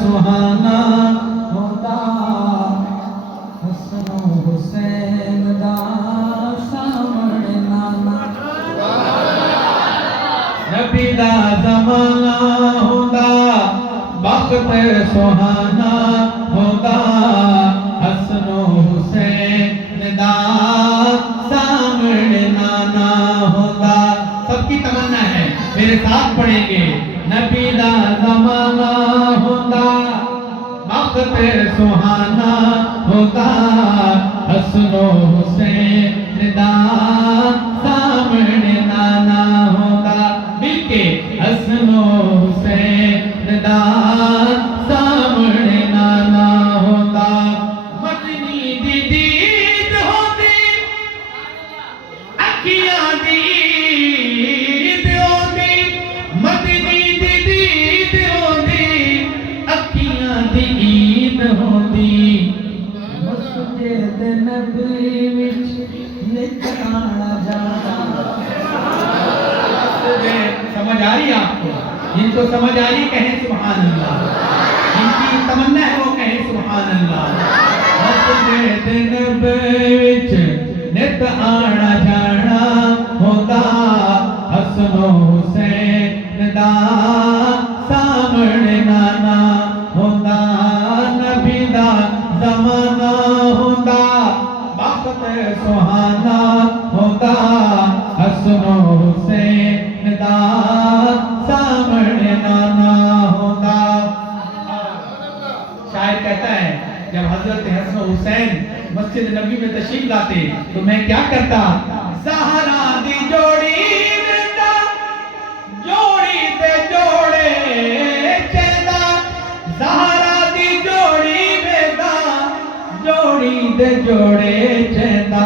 سہانا ہوتا حسن و حسین دا سامنے نانا نبی دا زمانہ ہوتا وقت سہانا ہوتا حسن و حسین دا سامنے نانا ہوتا. سب کی تمنا ہے میرے ساتھ پڑھیں گے. نبی دا زمانہ ہوتا وقت سہانا ہوتا حسن و حسین دا سامنے نانا ہوتا. مل کے حسن و حسین دا سامنے نانا ہوتا. مدنی دی دید ہوتی اکھیاں دی دید ہوتی مدنی دی دید ہوتی اکھیاں دی عید ہوتی. مسجد نبی وچ نت آنا جانا. سمجھ آ رہی آپ کو؟ جن کو سمجھ آ رہی کہیں سبحان اللہ. جن کی تمنا ہے وہ کہیں سبحان اللہ. مسجد نبی وچ نت آنا جانا ہوتا حسن و حسین دا سامنے نانا ہوتا. نبی دا زمانہ ہوتا وقت سہانا ہوتا حسن و حسین دا سامنے نانا ہوتا. شاعر کہتا ہے جب حضرت حسن و حسین مسجد نبی میں تشریف لاتے تو میں کیا کرتا؟ زہرا دی جوڑی دیتا جوڑی تے جوڑے چہتا. زہرا دی جوڑی دیتا جوڑی تے جوڑے چہتا.